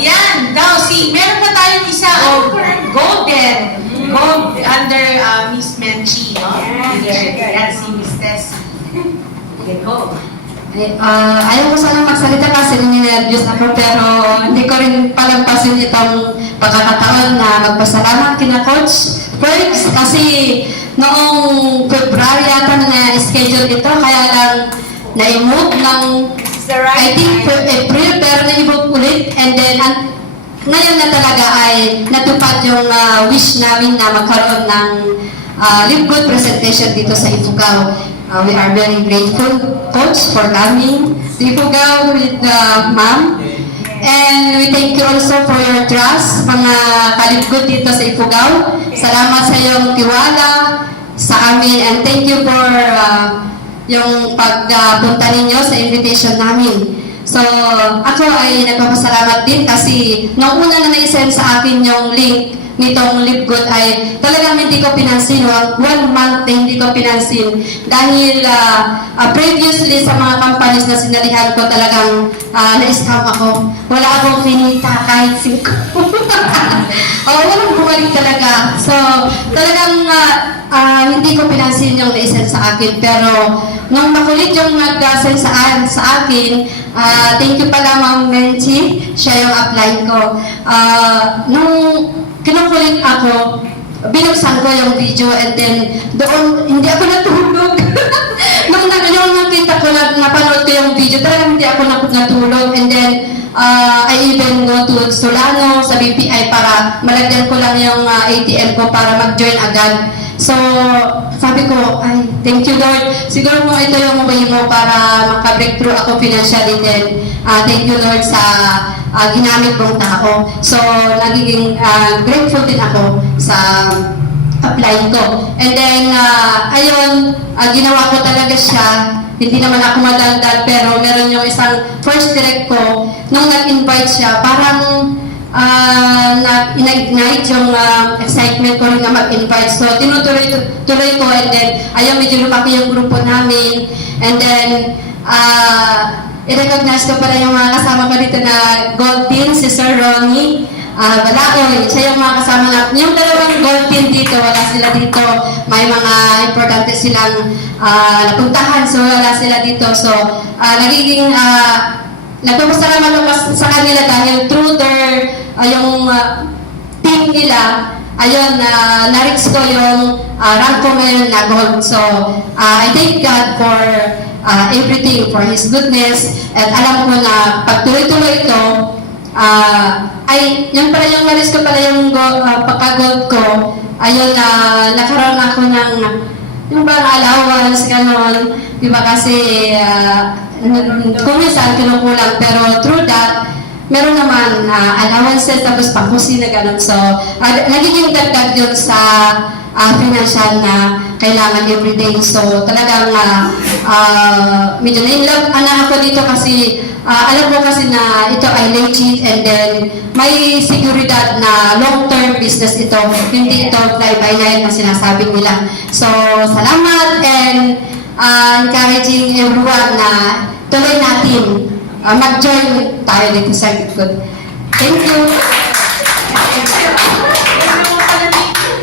Yan, daw, meron pa tayong isa, golden. Gold under Miss Menchi, no? Yan, si Miss Tessie. Okay, go. Ayaw ko sana magsalita kasi ninervyos ako, pero hindi ko rin palampasin itong pagkakataon na magpasalamat kina Coach Perks kasi noong February yata na schedule ito, kaya lang na-move ng I think April, pero na-move ulit, and then ngayon na talaga ay natupad yung wish namin na magkaroon ng live good presentation dito sa Ifugao. We are very grateful, Coach, for coming to Ifugao with Ma'am. And we thank you also for your trust, mga kalibgod dito sa Ifugao. Salamat sa iyong tiwala sa amin, and thank you for yung pagpunta ninyo sa invitation namin. So, ako ay nagpapasalamat din kasi nung una na na-send sa akin yung link nitong Live Good ay talagang hindi ko pinansin. 1 month na hindi ko pinansin dahil previously sa mga companies na sinalihan ko talagang na-scam ako. Wala akong finita kahit 5. Walang bumalik talaga. So, talagang hindi ko pinansin yung na-send sa akin. Pero, nung makulit yung nag-send sa akin, thank you pala Ma'am Menchi, siya yung apply ko. Nung kinukulit ako, binuksan ko yung video, and then doon, hindi ako natulog. nung nakita ko, napanood ko yung video, talagang hindi ako natulog, and then I even go to Solano sa BPI para malagyan ko lang yung ATM ko para mag-join agad. So, sabi ko, ay, thank you Lord. Siguro mo ito yung way mo para maka-breakthrough ako financially, then thank you Lord sa ginamit kong tao. So, nagiging grateful din ako sa apply ko. And then, ayun, ginawa ko talaga siya. Hindi naman ako madaldal, pero meron yung isang first direct ko, nung nag-invite siya, parang na-ignite yung excitement ko rin na mag-invite. So, tinutuloy ko, and then, ayun, medyo lumaki yung grupo namin. And then, i-recognize ko pala yung mga kasama ko dito na gold team, si Sir Ronnie Balaoy. Siya yung mga kasama natin. Yung dalawang gold team dito, wala sila dito. May mga importante silang napuntahan, so wala sila dito. So, nagiging nagpapasalamat ako sa kanila dahil through their yung team nila, ayun, na-reach ko yung rank ko ngayon na gold. So, I thank God for everything, for His goodness, at alam ko na pagtuloy-tuloy ito, ay, yung pala yung na-reach ko pala yung pagka-gold ko, ayun, nakaroon ako ng yung bang allowance, gano'n, di ba kasi kung minsan kinukulang, pero through that, meron naman allowances, tapos pangkusina, gano'n. So, nagiging dagdag yun sa financial na kailangan everyday. So, talagang medyo na-inlove ako dito kasi alam ko kasi na ito ay legit, and then may seguridad na long-term business ito. Hindi ito fly-by-night na sinasabi nila. So, salamat, and encouraging everyone na tuloy natin mag-join tayo dito sa Good. Thank you.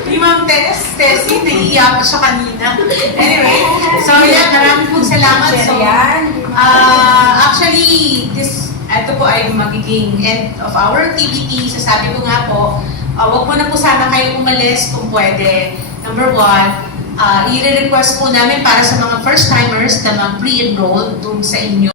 Ni Ma'am Tessie, naiiyak siya kanina. Anyway, so yan, maraming pong salamat. So, actually, ito po ay magiging end of our activity. So, sabi ko nga po, wag mo na po sana kayo umalis kung pwede. Number 1, i-request po namin para sa mga first-timers na mag-pre-enroll dun sa inyo.